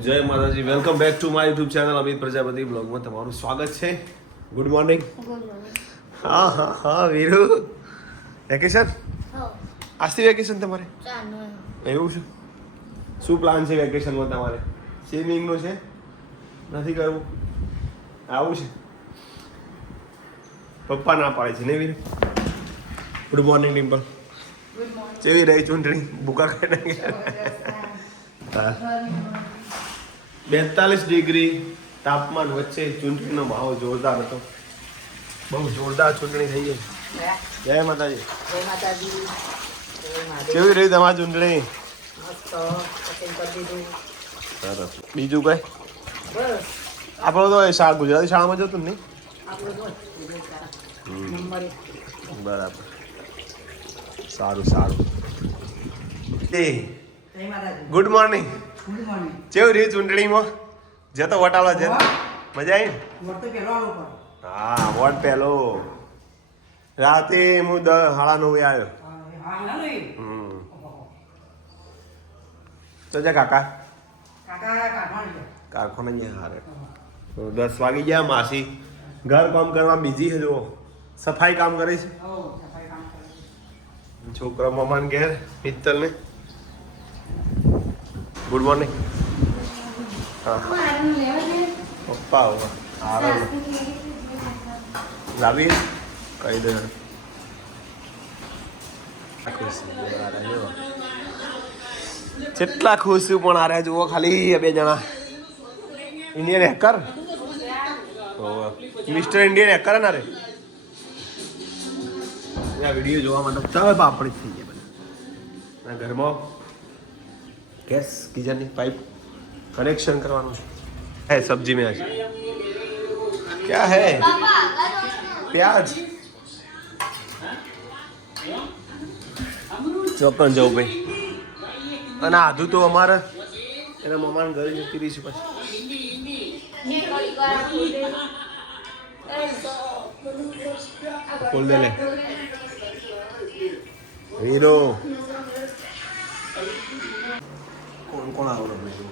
જય માતાજી, welcome back to my YouTube channel Amit Prajapati બ્લોગમાં તમારું સ્વાગત છે. Good morning. હા હા હા વીરુ, વેકેશન આજથી વેકેશન તમારે એવું છે? શું પ્લાન છે વેકેશનમાં તમારે? સ્વિમિંગનું છે? નથી કરવું? આવું છે? પપ્પા ના પાડે છે ને વીર? Good morning Dimple. કેવી રહી ચૂંટણી? ભૂકા ખાઈ નાખ્યા. 42 ડિગ્રી તાપમાન વચ્ચે ચૂંટણીનો માહોલ જોરદાર હતો. બહુ જોરદાર ચૂંટણી થઈ ગઈ. જય માતાજી. જય માતાજી. કેવી રહી તમારી ચૂંટણી? મસ્ત પસંદ કરી દીધું. સરસ. બીજું કઈ? બસ આપણો તો શાળા ગુજરાતી શાળામાં જતું ને? આપણું જો નંબર એક. બરાબર. સારું સારું. જય માતાજી. Good morning. Good morning. કેવી રહી ચૂંટણીમાં? જતો વટાળવા છે? મજા આવી? વોટ તો પહેલો આલો પર. હા, વોટ પહેલો. રાતે હું 9:30 આવ્યો. હા ના લે. તો જા કાકા કાકા કાઢવાનું. કારખાને જ હારે. તો 10 વાગી ગયા. માસી ઘર કામ કરવા બીજી છે. જો સફાઈ કામ કરે છે. ઓ સફાઈ કામ કરે. છોકરા મમાન ઘેર મિત્તલ ને. Good morning. હા પપ્પા આવો. આરામ લાવી કહી દે. કેટલા ખુશ છું પણ આરે જુઓ ખાલી બે જણા. Indian hacker, mister Indian hacker ને રે. આ વિડીયો જોવા માટે ચાલો પાપડી થઈ ગયા બધા. ઘરમાં ગેસ કિચનની પાઇપ કનેક્શન કરવાનું છે. है सब्जी में आज क्या है? प्याज. ચોકન જવું ભાઈ. અને આધું તો અમારે એના મમ્માને ઘરે જતી રહી છે પછી. ખોલ દે લે હીરો. કોણ કોણ આવડો ભાઈ?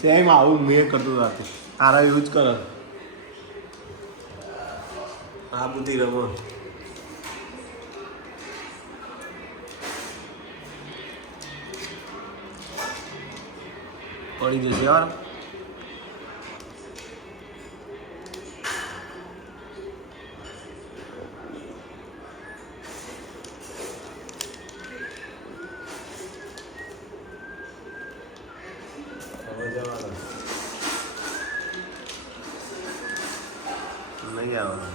સેમ આવું મેં કરતો રાતે. આરા યુઝ કરે આ બુદ્ધિ રમો. પડી જશે યાર. નહીં આવે.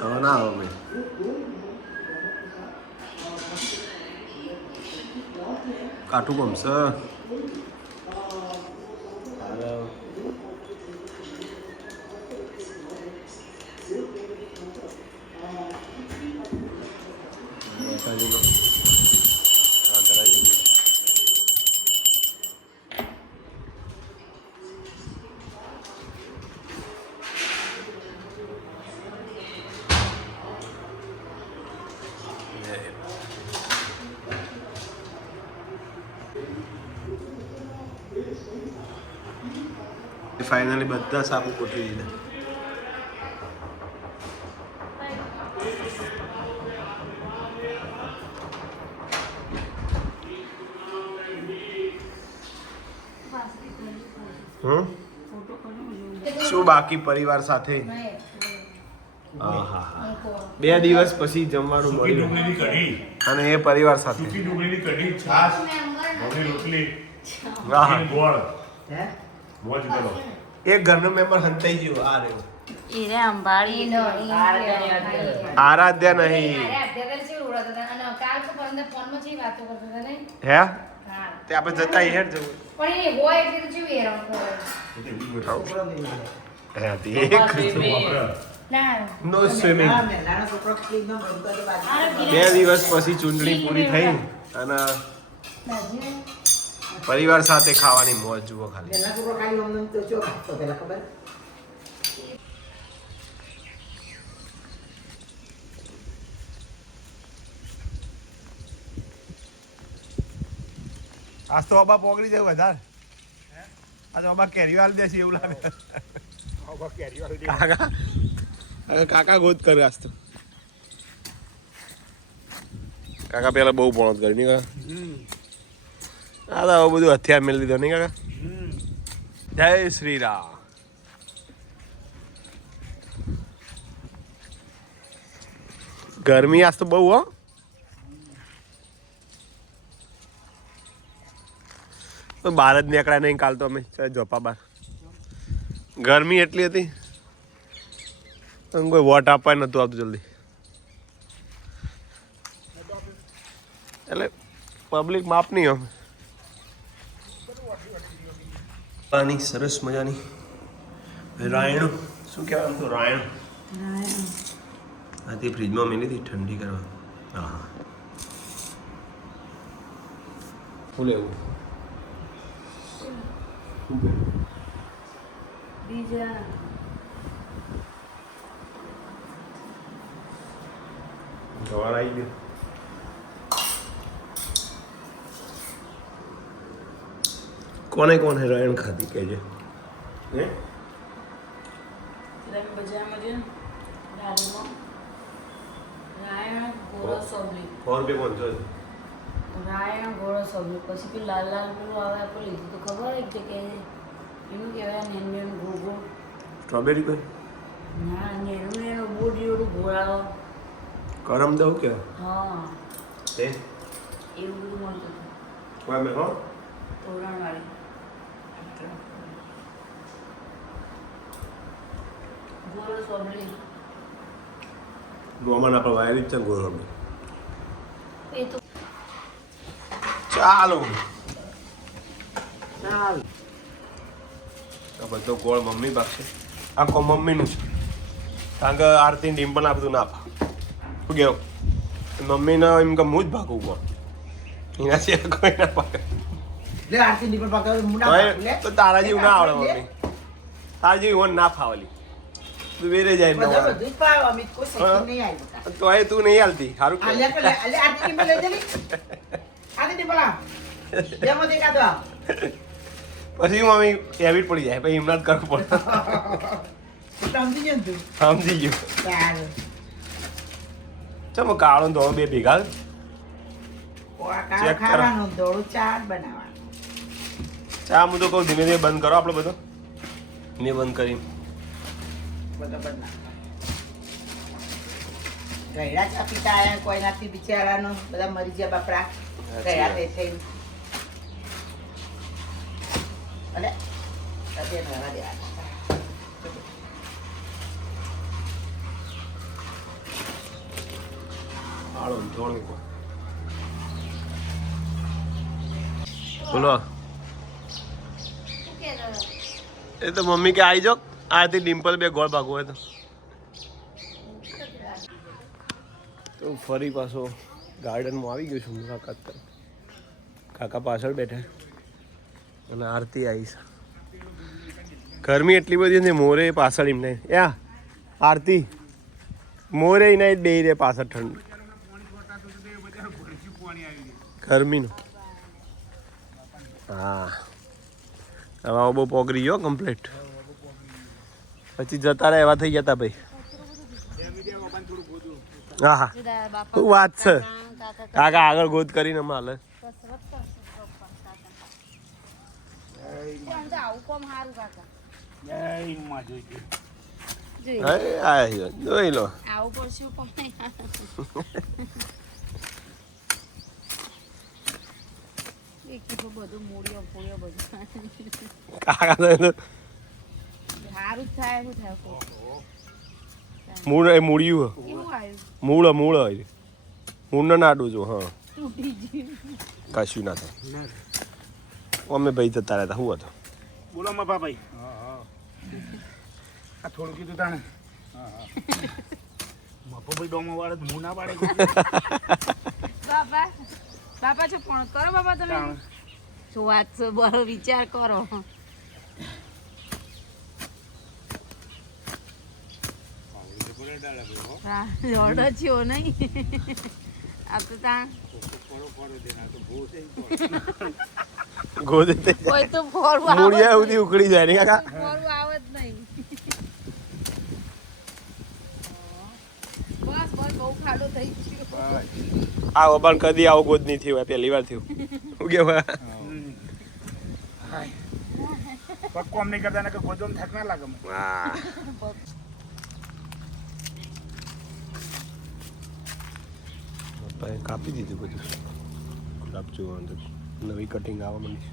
હવે ના આવે ભાઈ. કાઠું ગમશે. ફાઇનલી બધા સાબુ કોઠી દીધા. શું બાકી પરિવાર સાથે? હા હા હા. 2 દિવસ પછી જમવાનું મળ્યું અને એ પરિવાર સાથે. એક ઘરનો મેમ્બર હંતાઈ ગયો. આ રહ્યો આરાધ્યા નહીં. હે તે આપણે જતા હેડ જવું. નો સ્વિમિંગ. હા મેલાનો છોકરો ક્લીનમાં બંધ કરી બાજુ 2 દિવસ પછી ચૂંટણી પૂરી થઈ અને પરિવાર સાથે ખાવાની મોજ જુઓ ખાલી. મેલા છોકરો ખાલી અમને તો ચો ખાતો પેલા ખબર આજ તો અબા પોગડી જાય વધારે. આજ અબા કેરીઓ આલી દેશે એવું લાગે. કાકા ગોત કરે આજ તો. કાકા પેલા બહુ પોણત કરી નહીં કાકા. આ તો હવે બધું હથિયાર મેળવી દીધો નહીં કાકા. જય શ્રી રામ. ગરમી આજ તો બહુ હો. બહાર જ નીકળ્યા નહીં કાલ તો અમે જોપા બાર. ગરમી એટલી હતી કોઈ વોટ આપવા નતું આવતું જલ્દી. એટલે પબ્લિક માપ નહીં અમે. પાણી સરસ મજાની રાયણું શું કહેવાય તો રાયણ હા તે ફ્રીજમાં મેલી હતી ઠંડી કરવા. હા હા શું લેવું સવાર આવી ગયો. કોને કોને રાયણ ખાધી કહેજે. હે રાયણ ઘોડો સબ્જી પછી પેલું લાલ લાલ પેલું આવે આપણે લીધું તો ખબર એક જગ્યાએ એનું કહેવાય નેનું ઘોઘો. સ્ટ્રોબેરી કોઈ ના નેનું બોડી ઓળું ઘોળાવો. કરમ દઉં કે હા તે એવું બધું મળતું હતું કોઈ મેં હો તોરણવાળી. ઘોડો સબ્જી રોમન આપણે વાયરી જ છે ગોળ. એ તો ચાલો ચાલ આ બધો ગોળ મમ્મી પાકશે. આખો મમ્મીનું છે કારણ કે આરતી ડિમ્પલ આ બધું ના ભાવ. શું કેવું મમ્મીને એમ કે હું જ ભાગું ગોળ એના સિવાય કોઈ ના પાકે. લે આરતી ની પર પકડ મુડા લે તો તારા જેવું ના આવડે મમ્મી. તારા જેવી ઓન ના ફાવલી તું વેરે જાય બધું બધું પાવ અમિત કોઈ શીખી નહીં આવ્યું તો એ તું નહીં હાલતી સારું આલ્યા કે લે આરતી ની પર લઈ જલી આરતી ની પર જેમો દેખા દો પછી મમ્મી હેબિટ પડી જાય પછી હિમત કરવું પડે. સમજી ગયો તું સમજી ગયું. સારું ચલો કાળો ને ધોળો બે ભેગા કોકા ચેક કરો. ખાવાનું દોડું ચાટ બનાવવાનું ચા હું તો કહું ધીમે ધીમે બંધ કરો આપણે બધો. મેં બંધ કરી બધો બનાવ ગયડા ચા પીતા આયા કોઈ નાથી બિચારાનો બધા મરી ગયા બાપડા ગયા તે થઈ અલે અદે નવા દે કાળો ને ધોળો બોલો. એ તો મમ્મી કે આવી જાઓ આથી ડિમ્પલ બે ગોળ ભાગવો હોય તો ફરી પાછો ગાર્ડનમાં આવી ગયો છું મુલાકાત કરવા. કાકા પાછળ બેઠા અને આરતી આવી છે. ગરમી એટલી બધી ને મોરે પાછળ એમને યા આરતી મોરે નહીં બે રે પાછળ ઠંડી ગરમીનું. હા હવે બહુ પોગરી ગયો કમ્પ્લીટ. પછી જતા રહ્યા એવા થઈ ગયા ભાઈ. હા હા શું વાત છે કાકા આગળ ગોત કરીને અમે હાલે. જોઈ લો બધું મૂળિયો ફૂળિયો બધું કાકા સારું જ થાય શું થાય મૂળ એ મૂળિયું કેવું આવ્યું મૂળ મૂળ હોય મૂળ નાડું છું. હા તૂટી ગયું કશું ના થાય. અમે ભાઈ જતા રહેતા શું હતો બોલો મા ભાઈ આ થોડું કીધું તાણે મફોભાઈ ડોમો વાળે હું ના પાડે બાપા બાપા છો પણ કરો બાપા તમે શું વાત છે બરો વિચાર કરો હા જોડો છો નહીં આ તો તા ગોદે તે કોઈ તો ફોરવું મૂળિયા સુધી ઉકળી જાય ને કાકા ફોરવું આવે જ નહીં બસ બસ બહુ ખાડો થઈ ગયો આ ઓબાણ કદી આવો ગોદ નહીં થયું પહેલી વાર થયું શું કેવા પગ કોમ નહીં કરતા ને કે ગોદમ થાક ના લાગે કાપી દીધું બધું કાપજો વાંધો નવી કટિંગ આવવા માંડી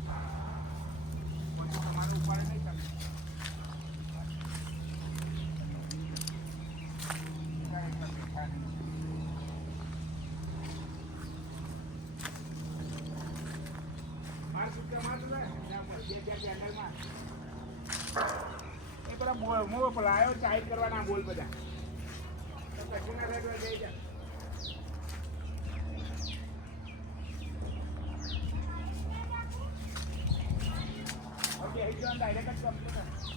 એ પેલા મો પેલા આવ્યો ચાઈટ કરવાના બોલ બધા પછી ના રેડવા જઈ જા ઓકે એકદમ ડાયરેક્ટ કમ્પ્લીટ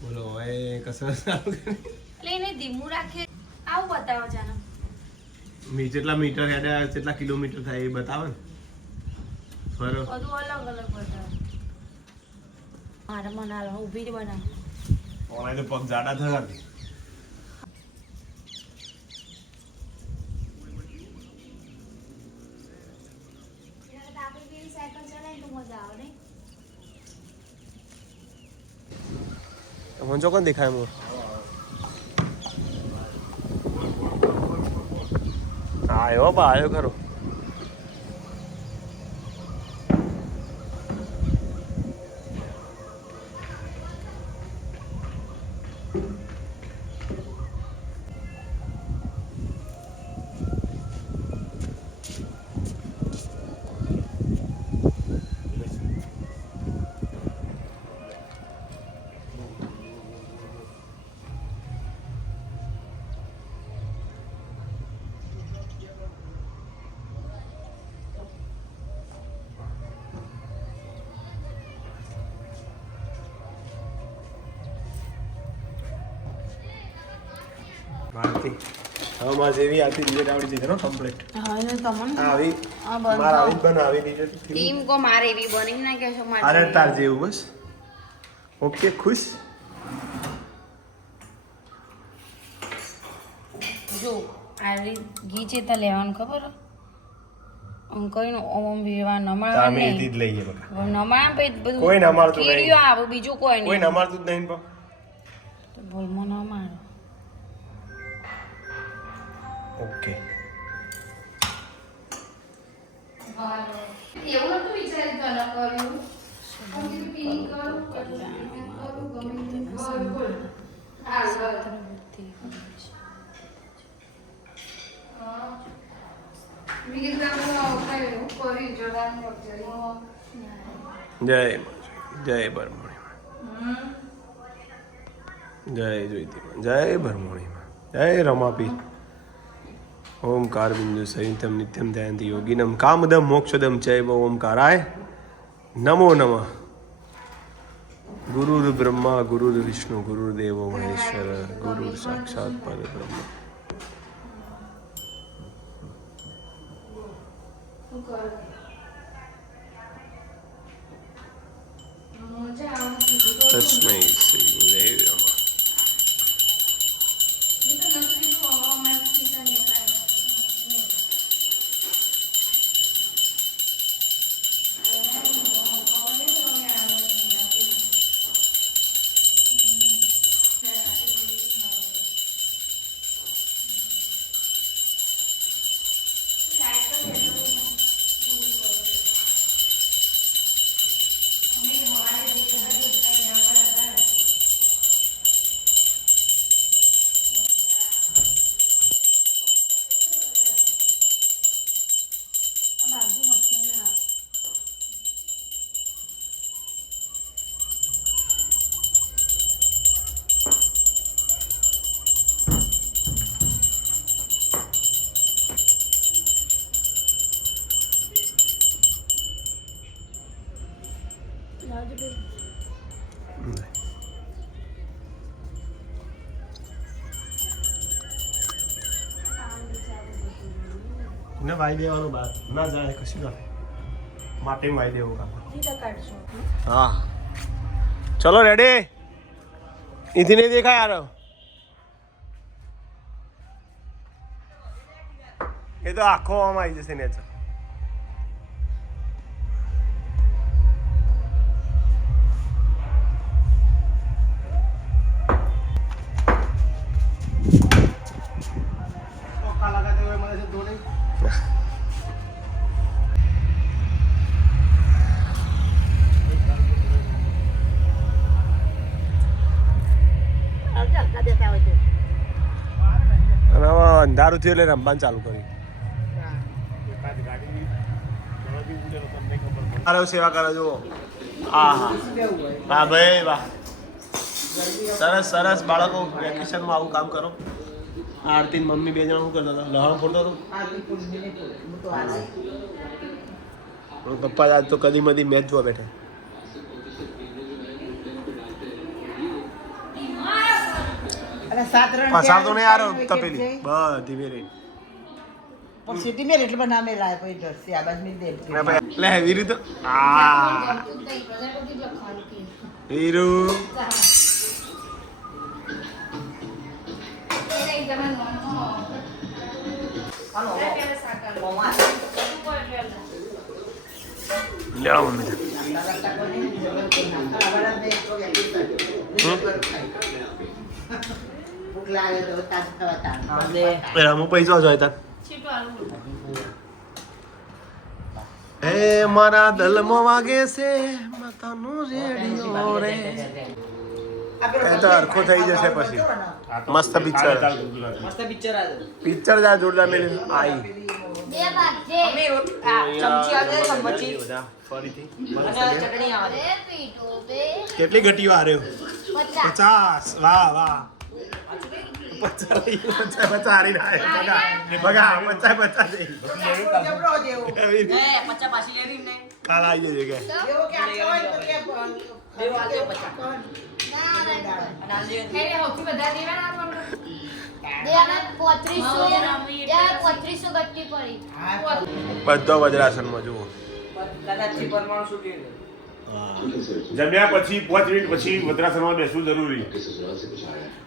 બોલો હવે કસરત ચાલુ કરી લઈને ધીમું રાખે આવું બતાવો જાનો જેટલા મીટર હેડ્યા જેટલા કિલોમીટર થાય એ બતાવે ને બરોબર બધું અલગ અલગ બતાવો મારે મનાલો ઊભી જ બનાવ ઓલા તો પગ જાડા થયા મંજો કોણ દેખાય મોર આવ્યો બા આવ્યો ખરો ભારતી હવે માં જેવી આતી રિઝલ્ટ આવડી જશે ને કમ્પ્લીટ હા એને તમને આવી આ બંધ મારા આવી બનાવી રિઝલ્ટ ટીમ કો મારે એવી બની ના કે છો મારે અરે તાર જેવું બસ ઓકે ખુશ જો આ ઘી છે તા લેવાનું ખબર અંકઈનો ઓમ વિવા નમાવા તામે નહીં થી જ લઈએ બકા નમાવા પે બધું કોઈ નમાડતું નહીં. કીડીઓ આવે બીજું કોઈ કોઈ નહીં નમાડતું જ નહીં પણ તો બોલ મને નમાડો ઓકે એવું નતું વિચારી તો ન કર્યું પીની કરું જય જય બરમણી જય જોઈતી જય બરમણી જય રમાપી ઓમકાર બિંદુ સંયુક્તમ નિત્યમ ધ્યાનથી યોગિનમ કામદમ મોક્ષદમ ચૈવ ઓમકારાય નમો નમઃ ગુરુર બ્રહ્મા ગુરુર વિષ્ણુ ગુરુર્દેવો મહેશ્વર ગુરુર સાક્ષાત પરબ્રહ્મ તસ્મૈ શ્રી ગુરુદેવ નમઃ ને વાઈ દેવાનું બાદ ના જાય કશું ના માટે વાઈ દેવું કામ હા ચલો રેડી इधर नहीं देखा यार ये तो आँखों में आई जैसे नेचर लगाते हुए हमारे से दो नहीं અંધારું થયું એટલે રમવાનું ચાલુ કર્યું સેવા કરો છો હા હા હા ભાઈ વાહ સરસ સરસ બાળકો વેકેશનમાં આવું કામ કરો આરતી મમ્મી બે જણા શું કરતા હતા લહણ ફોડતો હતો પપ્પા આજ તો કદી મદી મેચ જોવા બેઠા ફસાવતો નહીં આરો તપેલી બધી મેરી પણ સિટી મેર એટલે બનામે લાય કોઈ જર્સી આ બાદ મિલ દે લે વીરુ તો આ વીરુ લે મમ્મી હું પૈસા જોઈએ તાર એ મારા દલમાં વાગે છે માતાનો રેડિયો રે એ તો હરખો થઈ જશે પછી મસ્ત પિક્ચર પિક્ચર જા જોરદાર મેલી આઈ કેટલી ઘટીઓ હાર્યો 50 વાહ વાહ 50 હારી બગા 50 કાલ આવી જજે કે બધો વજ્રાસનમાં જુઓ જમ્યા પછી 5 મિનિટ પછી વજ્રાસનમાં બેસવું જરૂરી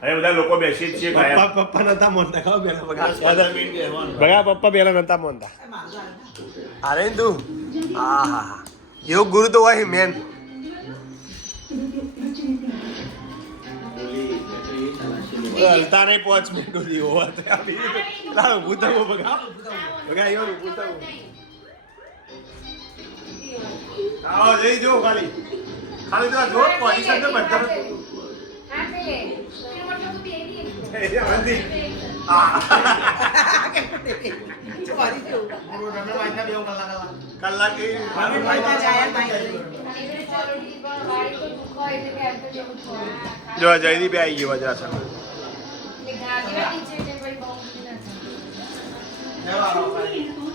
હવે બધા લોકો બેસી જ છે પપ્પા નતા મોનતા ખાવ પેલા બગા પપ્પા પેલા નતા મોનતા અરે તું હા હા એવું ગુરુ તો હોય મેન હલતા નહીં 5 મિનિટ સુધી હોવા ભૂતવું બગા બગા એવું ભૂતવું આવો જઈ જો ખાલી ખાલી તો જો પોઝિશન તો બધા જો જયદીપ આવી ગયો વજ્રાસન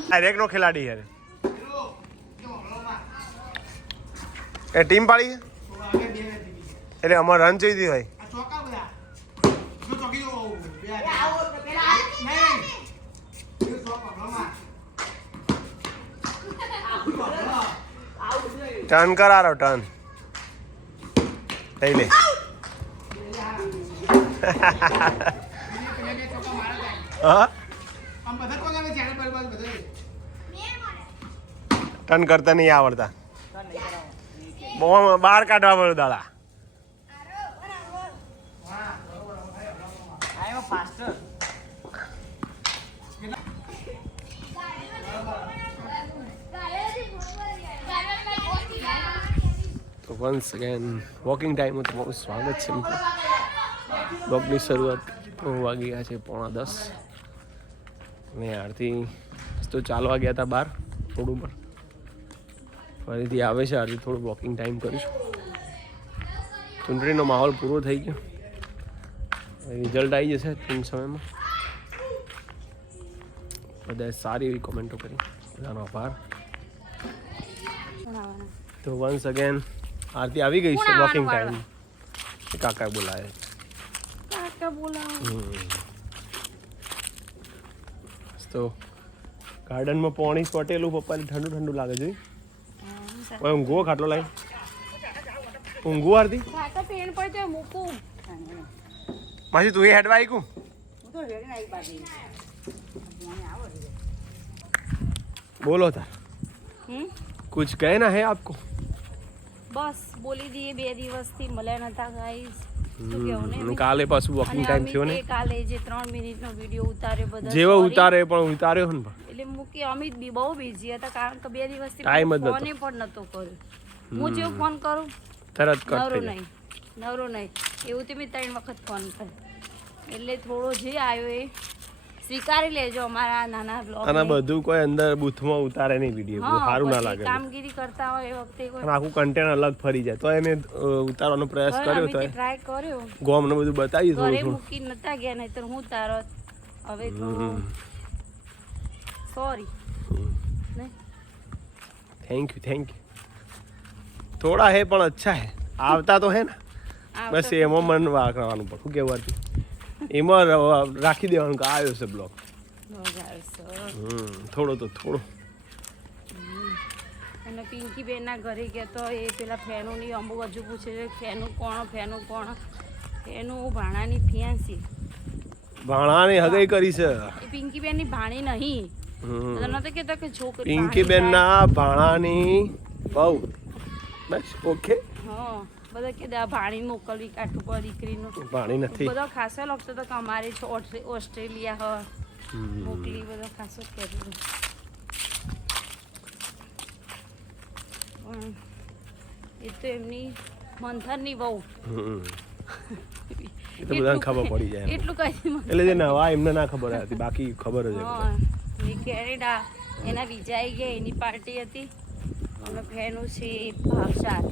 ડાયરેક્ટ નો ખેલાડી યાર એ ટીમ પાડી એટલે અમારે રન જોઈતી હોય ટર્ન કરારો ટર્ન લઈ લે હા ટર્ન કરતા નહીં આવડતા બહાર કાઢવા પડે દાદા તો વન્સ અગેન વોકિંગ ટાઈમ તમારું સ્વાગત છે મિત્રો બ્લોગની શરૂઆત વાગી ગયા છે 9:30 અને આરતી તો ચાલવા ગયા હતા બહાર થોડું પણ ફરીથી આવે છે આજે થોડું વોકિંગ ટાઈમ કરીશું ચૂંટણીનો માહોલ પૂરો થઈ ગયો રિઝલ્ટ આવી જશે ટૂંક સમયમાં બધાએ સારી એવી કોમેન્ટો કરી બધાનો આભાર તો વન્સ અગેન આરતી આવી ગઈ કોણ છે આવવાનું વોકિંગ ટાઈમ કાકા બોલાવે કાકા બોલાવો. તો ગાર્ડનમાં પાણી ચોટેલું પપ્પાને ઠંડુ ઠંડુ લાગે છે હવે ઊંઘવો ખાટલો લાવી ઊંઘવું આરતી કાકા પેન પર તો મૂકું. માસી તું એ હેડવા આવી કું હું તો રેડી આવી બાજી બોલો તાર कुछ कहना है आपको બસ બોલી દઈએ 2 દિવસથી મળ્યા નતા ગાઈસ. શું કેવું ને કાલે પાછું વોકિંગ ટાઈમ થયો ને કાલે જે 3 મિનિટનો વિડિયો ઉતાર્યો બધા જેવો sorry. ઉતારે પણ ઉતાર્યો ને એટલે મૂકી અમિત બી બહુ બિઝી હતા કારણ કે 2 દિવસથી Time જ નતો. ફોને પણ નતો કર્યો. હું જેવો ફોન કરું તરત કટ નવરો થઈ જાય નવરો નહીં એવું તે મેં 3 વખત ફોન કર્યો એટલે થોડો જે આવ્યો એ સ્વીકારી લેજો અમારા નાના બ્લોગ અને બધું કોઈ અંદર બૂથમાં ઉતારે નહીં વિડીયો સારું ના લાગે કામગીરી કરતા હોય એ વખતે કોઈ અને આખું કન્ટેન્ટ અલગ ફરી જાય તો એને ઉતારવાનો પ્રયાસ કર્યો તો ટ્રાય કર્યો ગોમ ને બધું બતાવ્યું ઘરે થોડું મૂકી નતા ગયા નહીં તો હું તારત હવે તો સોરી थैंक यू थोड़ा है પણ અચ્છા હે આવતા તો હે ને બસ એમાં મન વાકરવાનું પણ શું કેવું હતું એમાં રાખી દેવાનું કે આવ્યો છે બ્લોગ થોડો તો થોડો અને પિંકી બેનના ઘરે ગયા તો એ પેલા ફેનુની અમુક હજુ પૂછે છે ફેનું કોણ ફેનું ભાણાની ફિયાન્સી ભાણાની હગાઈ કરી છે એ પિંકી બેનની ભાણી નહીં તો નતો કહેતા કે છોકરી પિંકી બેન ના ભાણાની બહુ બસ ઓકે હા બધા કે ભાણી મોકલવી કાઠું પર દીકરીનું ભાણી નથી બધો ખાસો લાગતો હતો કે અમારે છે ઓસ્ટ્રેલિયા મોકલી બધો ખાસો કર્યું એ તો એમની મંથરની બહુ એ તો બધાને ખબર પડી જાય એટલું કઈ એટલે જે નવા એમને ના ખબર હતી બાકી ખબર જ એ કેનેડા એના વિજાઈ ગયા એની પાર્ટી હતી અને ફેનું છે ભાવસાર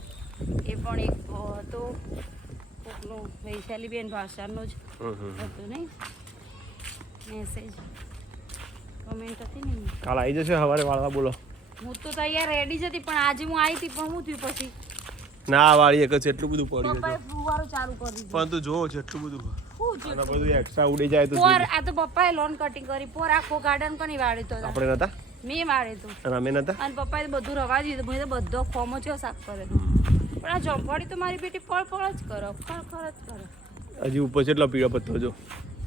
એ પણ એક હતો કોકનું વૈશાલીબેન ભાવસારનો જ હતું નહીં મેસેજ કમેન્ટ હતી ને કાલ આવી જશે સવારે વાળવા બોલો હું તો તૈયાર રેડી જ હતી પણ આજે હું આવી હતી પણ હું થયું પછી ના વાળી એક જ એટલું બધું પડ્યું પપ્પાએ ફુવારો ચાલુ કરી દીધો પણ તું જો જેટલું બધું શું થયું? અને બધું એક્સ્ટ્રા ઉડી જાય તો પોર આ તો પપ્પાએ લોન કટિંગ કરી પોર આખો ગાર્ડન કોની વાળ્યો તો આપણે નતા મેં વાળ્યો તો અને અમે નતા અને પપ્પાએ તો બધું રવા દીધું મેં તો બધો ખોમો ચો સાફ કર્યો પણ આ જમવાડી તો મારી બેટી ફળ જ કરો ખર જ કરો હજી ઉપર જેટલો પીળો પત્તો જો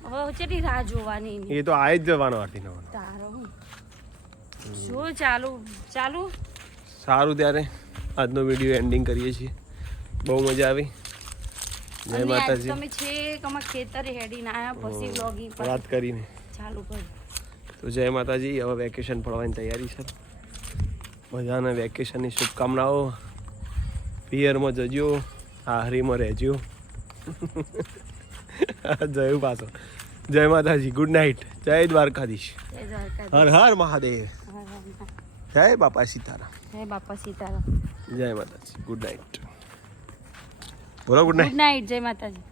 હવે ચેટલી રાહ જોવાની એની? એ તો આવી જ જવાનો આરતી નો તારો હું શું ચાલુ સારું ત્યારે આજનો વિડીયો એન્ડિંગ કરીએ છીએ બહુ મજા આવી જય અને આજ માતાજી તમે છે કમા ખેતરે હેડીને આયા પછી વ્લોગિંગ પર વાત કરીને ચાલુ કર્યું તો જય માતાજી હવે વેકેશન પડવાની તૈયારી છે બધાને વેકેશનની શુભકામનાઓ પિયરમાં જજો આહરીમાં રહેજો જય પાછો જય માતાજી ગુડ નાઇટ જય દ્વારકાધીશ જય દ્વારકા હર હર મહાદેવ જય બાપા સીતારામ જય બાપા સીતારામ જય માતાજી ગુડ નાઇટ બોલો ગુડ નાઇટ ગુડ નાઇટ જય માતાજી